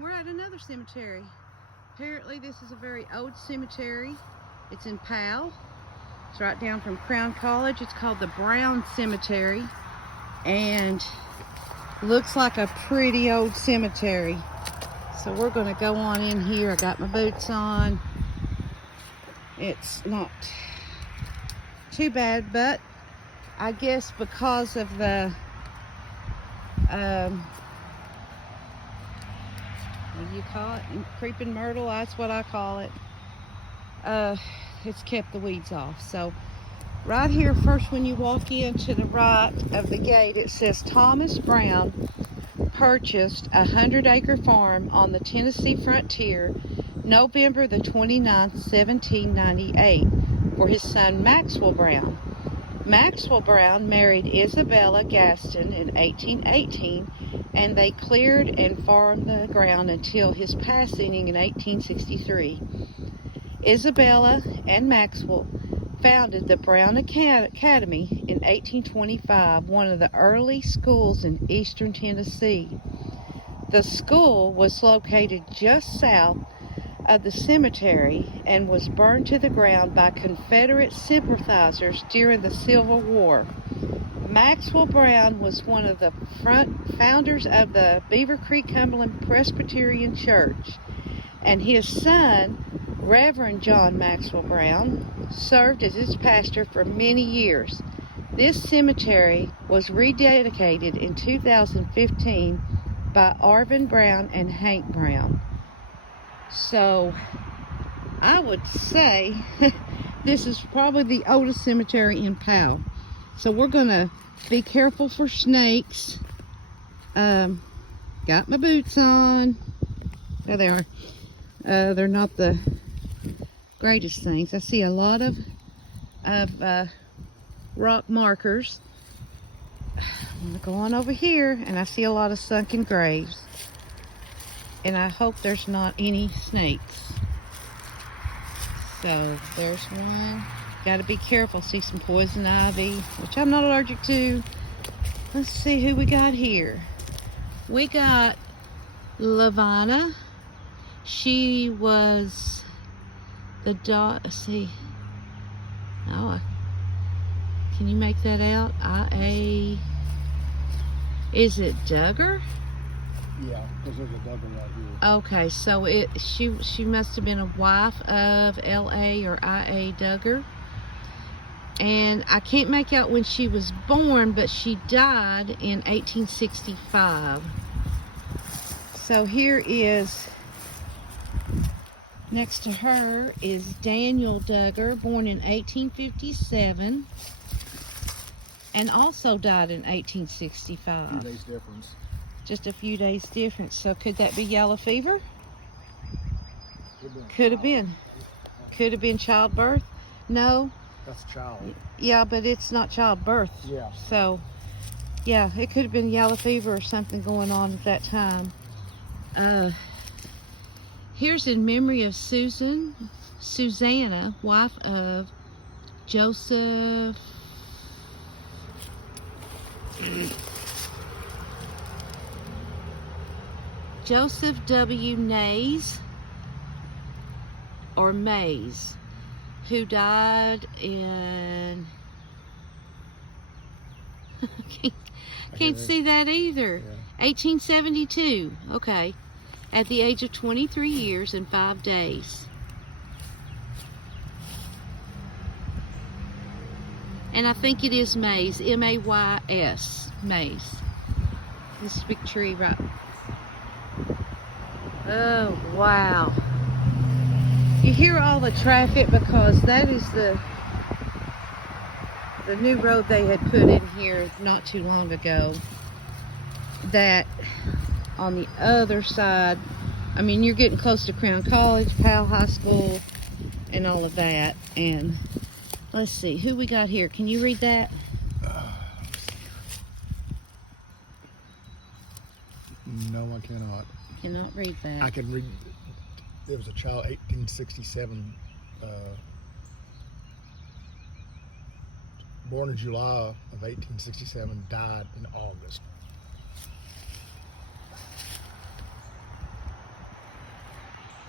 we're at another cemetery. Apparently this is a very old cemetery. It's in Powell. It's right down from Crown College. It's called the Brown Cemetery, and looks like a pretty old cemetery. So we're gonna go on in here. I got my boots on. It's not too bad, but I guess because of the what do you call it? Creeping myrtle, that's what I call it. It's kept the weeds off. So right here, first when you walk in to the right of the gate, it says Thomas Brown purchased a 100-acre farm on the Tennessee frontier November the 29th, 1798 for his son Maxwell Brown. Maxwell Brown married Isabella Gaston in 1818, and they cleared and farmed the ground until his passing in 1863. Isabella and Maxwell founded the Brown Academy in 1825, one of the early schools in eastern Tennessee. The school was located just south of the cemetery and was burned to the ground by Confederate sympathizers during the Civil War. Maxwell Brown was one of the founders of the Beaver Creek Cumberland Presbyterian Church, and his son, Reverend John Maxwell Brown, served as its pastor for many years. This cemetery was rededicated in 2015 by Arvin Brown and Hank Brown. So I would say this is probably the oldest cemetery in Powell. So we're gonna be careful for snakes. Got my boots on. There they are. They're not the greatest things. I see a lot of rock markers. I'm gonna go on over here, and I see a lot of sunken graves. And I hope there's not any snakes. So there's one. Got to be careful. See some poison ivy, which I'm not allergic to. Let's see who we got here. We got Lavana. She was the daughter. Let's see. Oh, can you make that out? Is it Duggar? Yeah, because there's a Duggar right here. Okay, so she must have been a wife of L.A. or I.A. Duggar. And I can't make out when she was born, but she died in 1865. So here is, next to her is Daniel Duggar, born in 1857, and also died in 1865. 2 days difference. Just a few days difference. So could that be yellow fever? Could have been. Could have been childbirth. No. That's a child. Yeah, but it's not childbirth. Yeah. So, yeah, it could have been yellow fever or something going on at that time. Here's in memory of Susanna, wife of Joseph. Joseph W. Nays, or Mays, who died in can't see that either. Yeah. 1872. Okay, at the age of 23 years and 5 days. And I think it is Mays, M-A-Y-S, Mays. This big tree right. Oh, wow. You hear all the traffic because that is the new road they had put in here not too long ago. That on the other side, I mean, you're getting close to Crown College, Powell High School, and all of that. And let's see, who we got here? Can you read that? No, I cannot. Cannot read that. I can read. There was a child, 1867, born in July of 1867, died in August.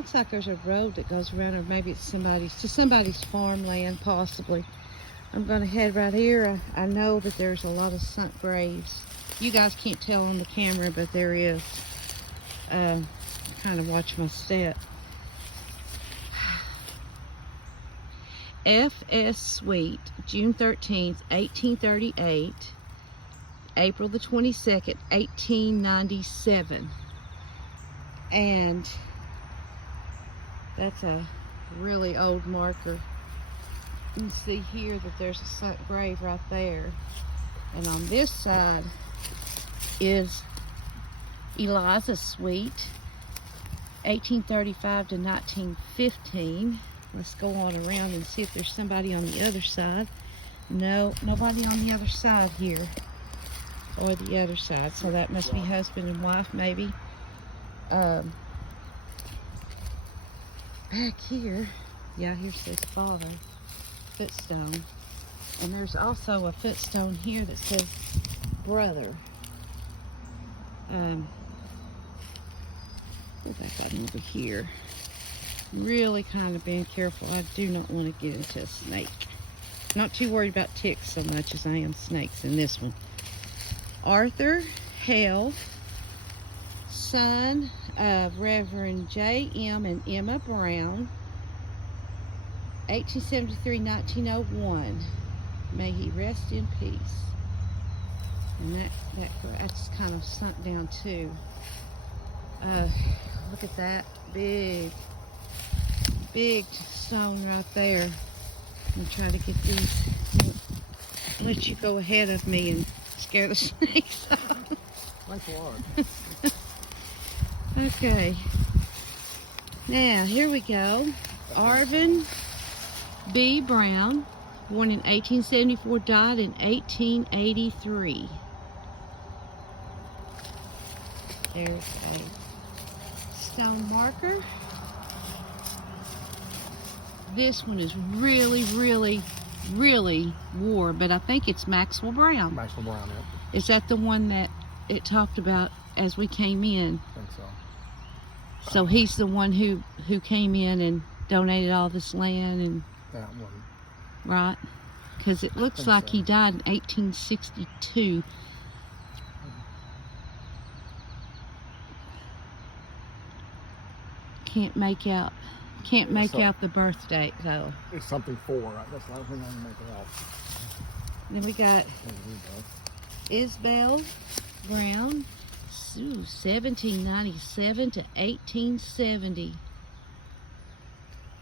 Looks like there's a road that goes around, or maybe it's somebody's farmland, possibly. I'm gonna head right here. I know that there's a lot of sunk graves. You guys can't tell on the camera, but there is. Kind of watch my step. F.S. Sweet, June 13th, 1838, April the 22nd, 1897. And that's a really old marker. You can see here that there's a sunk grave right there. And on this side is Eliza Sweet, 1835 to 1915. Let's go on around and see if there's somebody on the other side. No, nobody on the other side here. Or the other side. So that must be husband and wife, maybe. Back here, yeah, here says father. Footstone. And there's also a footstone here that says brother. Go back up over here. Really kind of being careful. I do not want to get into a snake. Not too worried about ticks so much as I am snakes in this one. Arthur Hale, son of Reverend J.M. and Emma Brown, 1873-1901. May he rest in peace. And that's kind of sunk down too. Look at that big stone right there. I'm trying to get these. I'll let you go ahead of me and scare the snakes off. Thanks a lot. Okay. Now, here we go. Arvin B. Brown, born in 1874, died in 1883. There's a stone marker. This one is really, really, really worn, but I think it's Maxwell Brown. Maxwell Brown, yep. Is that the one that it talked about as we came in? I think so. So he's the one who came in and donated all this land, and That one. right? Because it looks like so. he died in 1862. Can't make out the birth date though. It's something for, right? That's the only thing I can make it out. Then we got There we go. Isabel Brown, 1797 to 1870.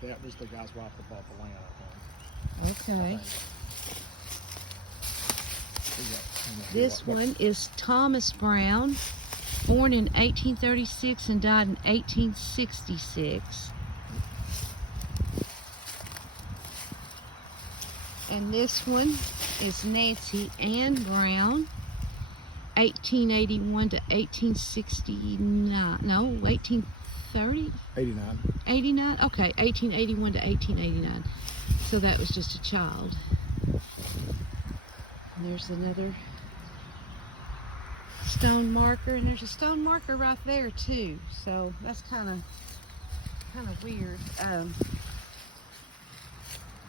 That was the guy's wife that bought the land, I think. Okay. I think. This one is Thomas Brown, born in 1836 and died in 1866. And this one is Nancy Ann Brown, 1881 to 1869. No, 1830? 89. 89? Okay, 1881 to 1889. So that was just a child. And there's another stone marker, and there's a stone marker right there too. So that's kind of weird.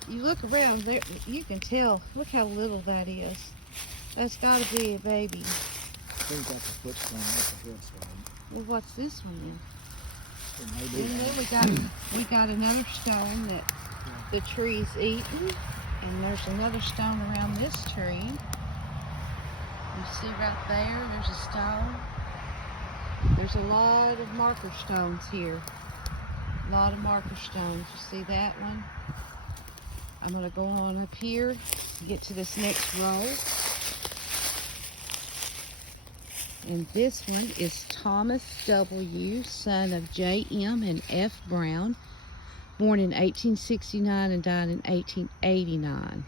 You look around there, you can tell. Look how little that is. That's got to be a baby. I think that's a footstone, that's a headstone. Well, what's this one then? It may be And then that. we got another stone that the tree's eaten, and there's another stone around this tree. You see right there, there's a stone. There's a lot of marker stones here. A lot of marker stones. You see that one? I'm going to go on up here and get to this next row. And this one is Thomas W., son of J.M. and F. Brown, born in 1869 and died in 1889.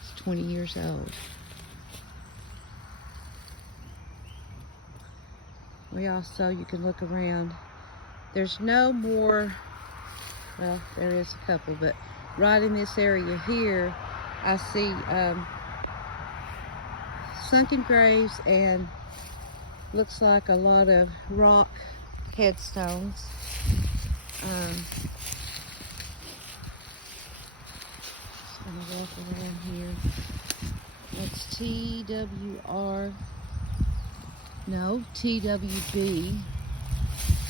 He's 20 years old. We also, you can look around. There's no more, well, there is a couple, but right in this area here, I see sunken graves and looks like a lot of rock headstones. Just gonna walk around here. That's TWB.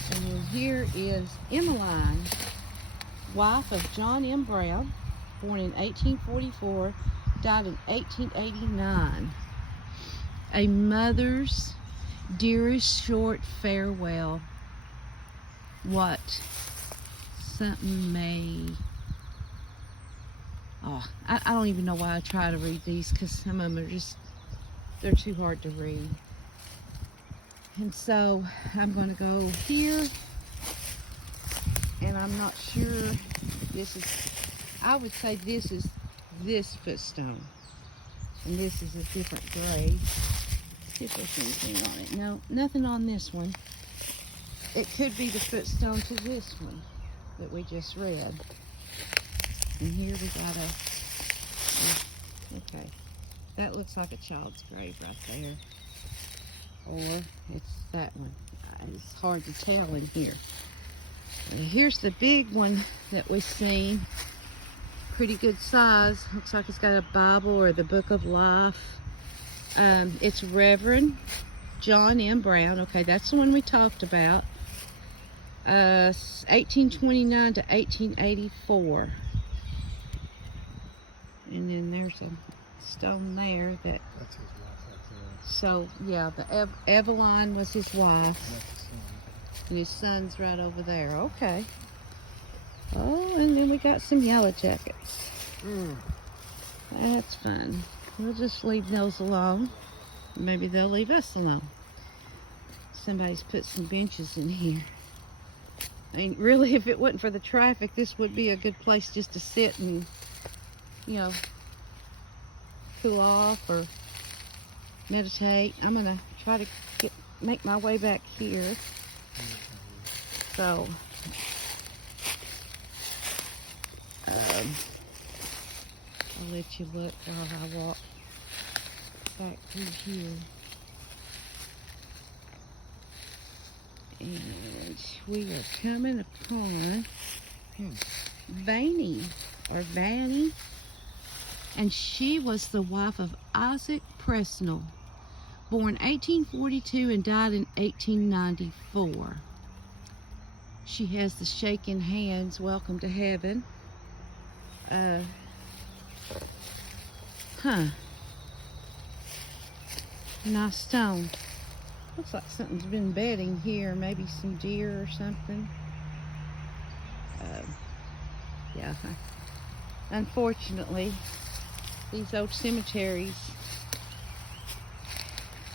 And then here is Emmeline, wife of John M. Brown, born in 1844, died in 1889. A mother's dearest short farewell. What? Something may... Oh, I don't even know why I try to read these, because some of them are just, they're too hard to read. And so I'm going to go here, and I'm not sure this is, I would say this is this footstone, and this is a different grade. See if there's anything on it. No, nothing on this one. It could be the footstone to this one that we just read. And here we got okay, that looks like a child's grave right there. Or it's that one. It's hard to tell in here. And here's the big one that we've seen. Pretty good size. Looks like it's got a Bible or the Book of Life. It's Reverend John M. Brown. Okay, that's the one we talked about. 1829 to 1884. And then there's a stone there that... That's his wife right there. So, yeah, the Eveline was his wife. That's his son. And his son's right over there. Okay. Oh, and then we got some yellow jackets. That's fun. We'll just leave those alone. Maybe they'll leave us alone. Somebody's put some benches in here. I mean, really, if it wasn't for the traffic, this would be a good place just to sit and, you know, cool off or meditate. I'm gonna try to make my way back here. So, I'll let you look while I walk back through here. And we are coming upon Vanny, or Vanny. And she was the wife of Isaac Presnell, born 1842 and died in 1894. She has the shaking hands, welcome to heaven. Nice stone. Looks like something's been bedding here, maybe some deer or something. Yeah. Unfortunately, these old cemeteries,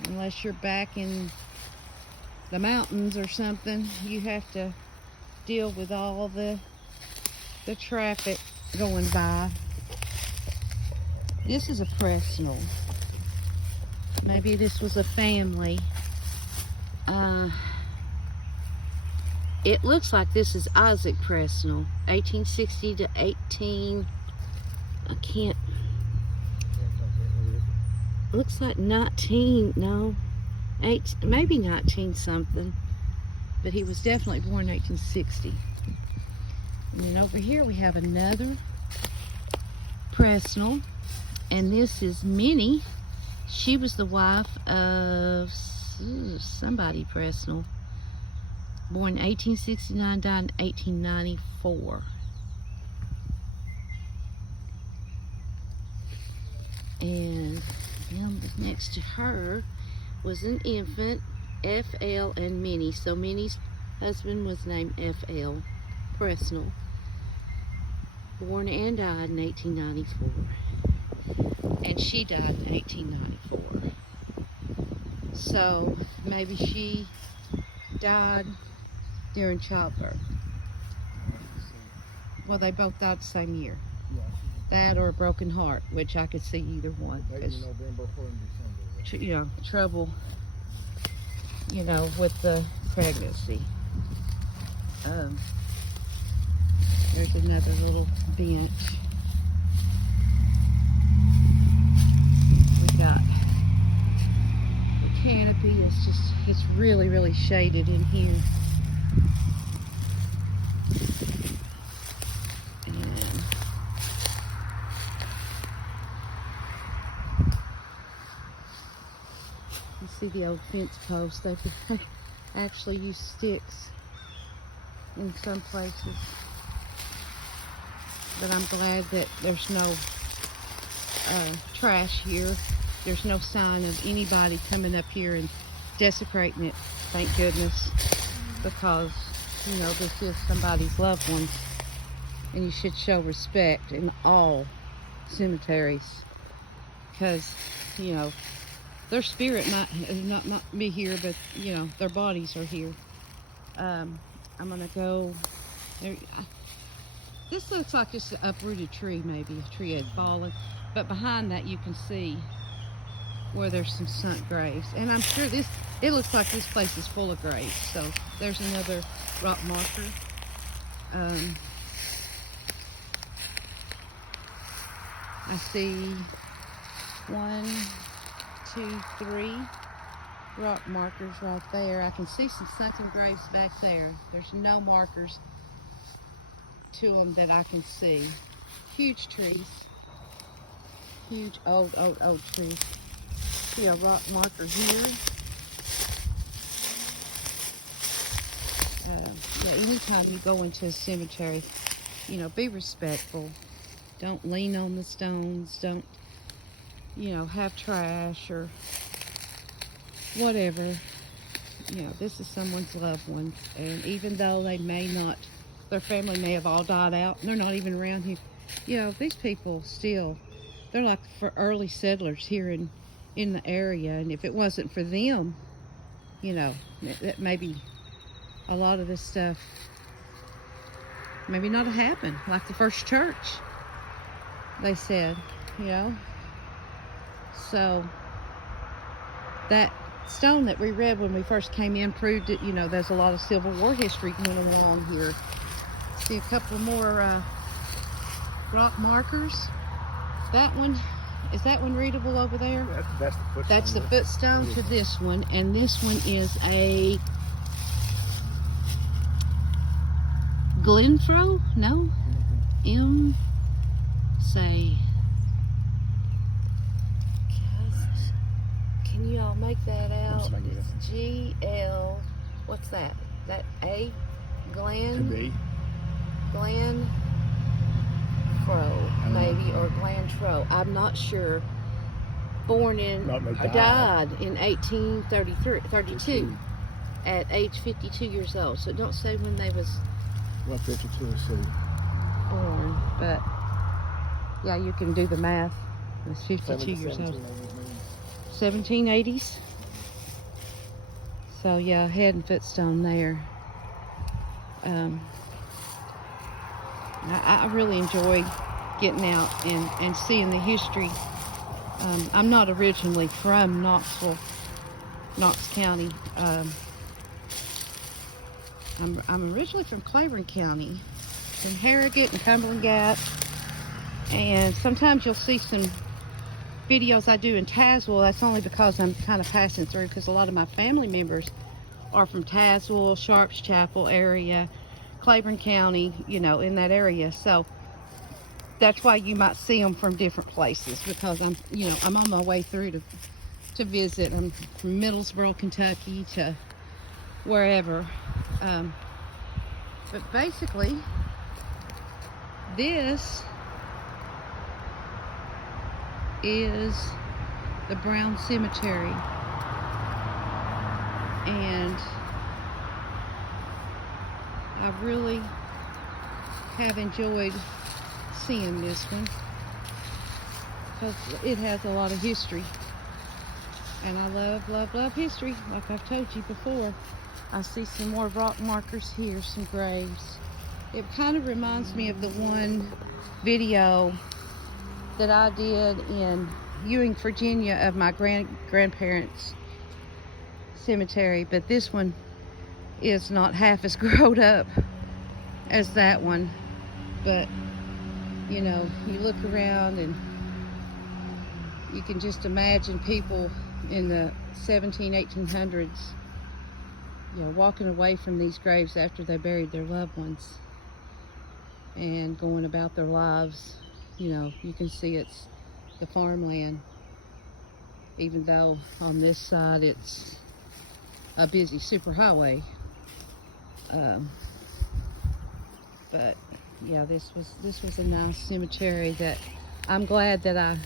unless you're back in the mountains or something, you have to deal with all the traffic going by. This is a Presnell. Maybe this was a family. It looks like this is Isaac Presnell, 1860 to 18. I can't. Looks like 19. No, 8. Maybe 19 something. But he was definitely born 1860. And then over here we have another Presnell, and this is Minnie. She was the wife of somebody Presnell, born 1869, died in 1894. And next to her was an infant, FL and Minnie. So Minnie's husband was named FL Presnell, born and died in 1894. And she died in 1894. So maybe she died during childbirth. Well, they both died the same year. Yeah. That or a broken heart, which I could see either one. Maybe November or December. You know, trouble, you know, with the pregnancy. There's another little bench. We got the canopy. It's really, really shaded in here. And you see the old fence posts. They actually use sticks in some places. But I'm glad that there's no trash here. There's no sign of anybody coming up here and desecrating it, thank goodness, because, you know, this is somebody's loved one, and you should show respect in all cemeteries, because, you know, their spirit might not be here, but, you know, their bodies are here. I'm gonna go there. This looks like just an uprooted tree, maybe a tree had fallen, but behind that you can see where there's some sunk graves, and I'm sure it looks like this place is full of graves. So there's another rock marker. I see 1, 2, 3 rock markers right there. I can see some sunken graves back there. There's no markers to them that I can see. Huge trees. Huge old trees. See a rock marker here. Yeah, anytime you go into a cemetery, you know, be respectful. Don't lean on the stones. Don't, you know, have trash or whatever. You know, this is someone's loved one, and even though they may not, their family may have all died out, and they're not even around here, you know, these people still, they're like for early settlers here in the area, and if it wasn't for them, you know, that maybe a lot of this stuff maybe not have happened, like the first church, they said, you know. So that stone that we read when we first came in proved that, you know, there's a lot of Civil War history going along here. See a couple more rock markers. That one, is that one readable over there? That's the footstone. That's the footstone to this one, and this one is a Glenfro? No? Say. Can you all make that out? It's G-L, what's that? That A? Glen? B. Glenfro, maybe, or Glantro. I'm not sure. Born in, died in 1832 at age 52 years old. So it don't say when they was 152 born, but yeah, you can do the math. It's 52 years old. 1780s. So yeah, head and footstone there. I really enjoy getting out and seeing the history. I'm not originally from Knox County. I'm originally from Claiborne County, from Harrogate and Cumberland Gap. And sometimes you'll see some videos I do in Tazewell. That's only because I'm kind of passing through, because a lot of my family members are from Tazewell, Sharps Chapel area, Claiborne County, you know, in that area. So that's why you might see them from different places, because I'm on my way through to visit. I'm from Middlesboro, Kentucky to wherever. But basically, this is the Brown Cemetery, and I really have enjoyed seeing this one because it has a lot of history, and I love history. Like I've told you before, I see some more rock markers here, some graves. It kind of reminds me of the one video that I did in Ewing, Virginia, of my grandparents' cemetery, but this one is not half as grown up as that one. But you know, you look around and you can just imagine people in the 1800s you know, walking away from these graves after they buried their loved ones and going about their lives. You know, you can see it's the farmland, even though on this side it's a busy superhighway. But yeah, this was a nice cemetery that I'm glad that I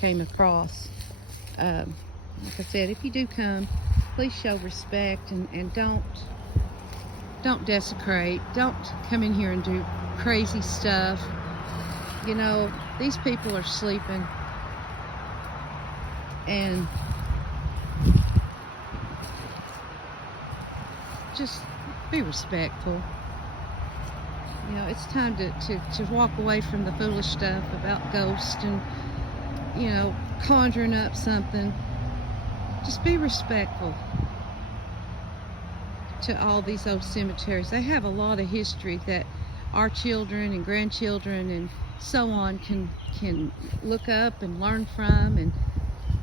came across. Like I said, if you do come, please show respect and don't desecrate. Don't come in here and do crazy stuff. You know, these people are sleeping, and just be respectful. You know, it's time to walk away from the foolish stuff about ghosts and, you know, conjuring up something. Just be respectful to all these old cemeteries. They have a lot of history that our children and grandchildren and so on can look up and learn from,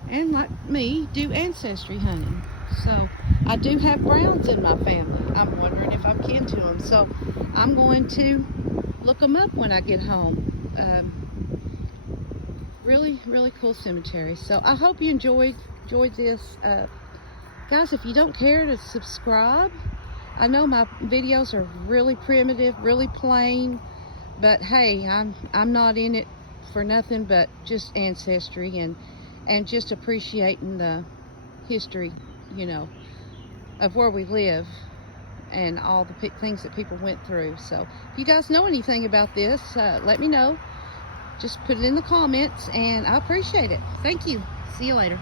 and like me, do ancestry hunting. So I do have Browns in my family. I'm wondering if I'm kin to them. So I'm going to look them up when I get home. Really, really cool cemetery. So I hope you enjoyed this. Guys, if you don't care to subscribe, I know my videos are really primitive, really plain, but hey, I'm not in it for nothing but just ancestry and just appreciating the history, you know, of where we live and all the things that people went through. So if you guys know anything about this, let me know. Just put it in the comments, and I appreciate it. Thank you. See you later.